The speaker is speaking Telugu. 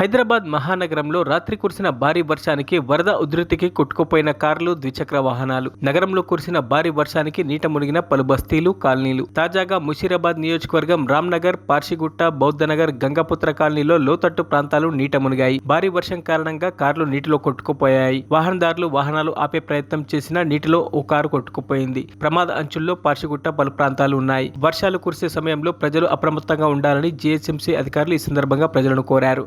హైదరాబాద్ మహానగరంలో రాత్రి కురిసిన భారీ వర్షానికి వరద ఉధృతికి కొట్టుకుపోయిన కార్లు ద్విచక్ర వాహనాలు. నగరంలో కురిసిన భారీ వర్షానికి నీట మునిగిన పలు బస్తీలు కాలనీలు. తాజాగా ముషీరాబాద్ నియోజకవర్గం రామ్నగర్ పార్షిగుట్ట బౌద్ధనగర్ గంగాపుత్ర కాలనీలో లోతట్టు ప్రాంతాలు నీట మునిగాయి. భారీ వర్షం కారణంగా కార్లు నీటిలో కొట్టుకుపోయాయి. వాహనదారులు వాహనాలు ఆపే ప్రయత్నం చేసినా నీటిలో ఓ కారు కొట్టుకుపోయింది. ప్రమాద అంచుల్లో పార్షిగుట్ట పలు ప్రాంతాలు ఉన్నాయి. వర్షాలు కురిసే సమయంలో ప్రజలు అప్రమత్తంగా ఉండాలని జీహెచ్ఎంసీ అధికారులు ఈ సందర్భంగా ప్రజలను కోరారు.